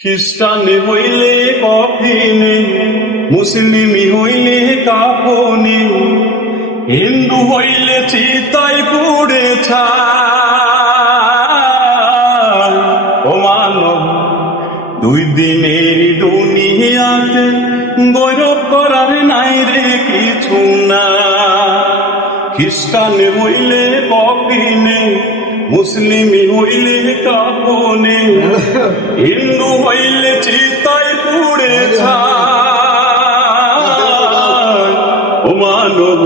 খ্রিস্টান হইলে কফিনে, মুসলিম হইলে কাফনে, হিন্দু হইলে চিতায় পুড়ে ছাই। ও মানব, দুই দিনের দুনিয়াতে গৌরব করার নাই রে কিছু না। খ্রিস্টান হইলে কফিনে, মুসলিম হইলে কাফনে, হিন্দু হইলে চিতায় পুড়ে ছাই। ও মানব,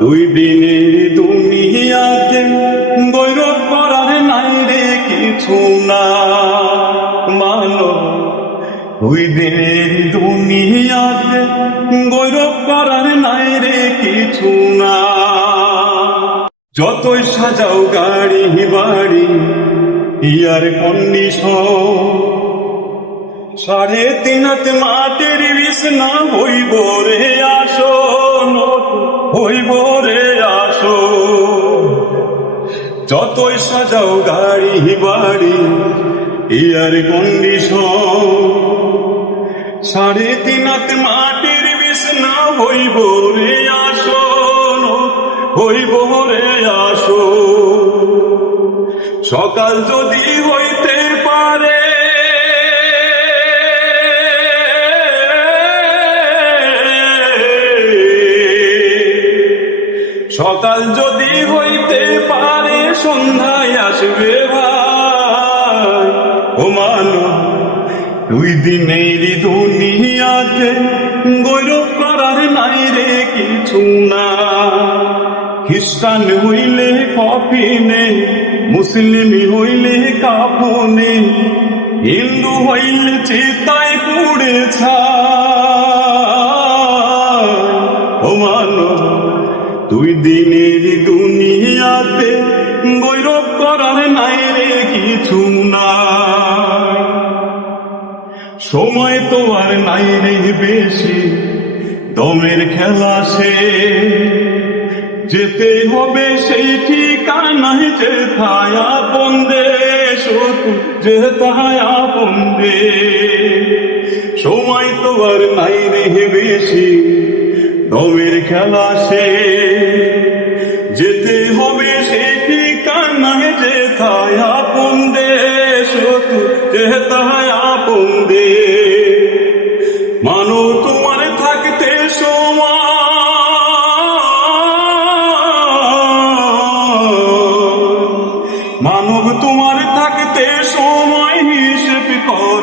দুই দিনের দুনিয়াতে গৌরব করার নাই রে কিছু না। মানব, দুই দিনের দুনিয়াতে গৌরব করার নাই রে কিছু না। যতই সাজাও গাড়ি বাড়ি ইয়ার কন্ডিশন, 3.5 মাটির বিছনা হইব রে আসন, হইব রে আসন। যতই সাজাও গাড়ি বাড়ি ইয়ার কন্ডিশন, 3.5 মাটির বিছনা হইব রে আসন, হইব রে আসন। সকাল যদি হইতে পারে, সকাল যদি হইতে পারে, সন্ধ্যায় আসবে ভাই। ও মানব, দুই দিনের দুনিয়াতে গৌরব করার নাই রে কিছু না। খ্রিস্টান হইলে কফিনে, মুসলিম হইলে কাফনে, হিন্দু হইলে চিতায় পুড়ে ছাই। ও মানব, দুই দিনের দুনিয়াতে গৌরব করার নাই রে কিছু না। সময় তো আর নাই রে বেশি, দমের খেলা সে যেতে হবে সেই ঠিকানায়, যেথায় আপন দেশ, যেথায় আপন দেশ। সময় তো আর নাই রে বেশি, দমের খেলা সে যেতে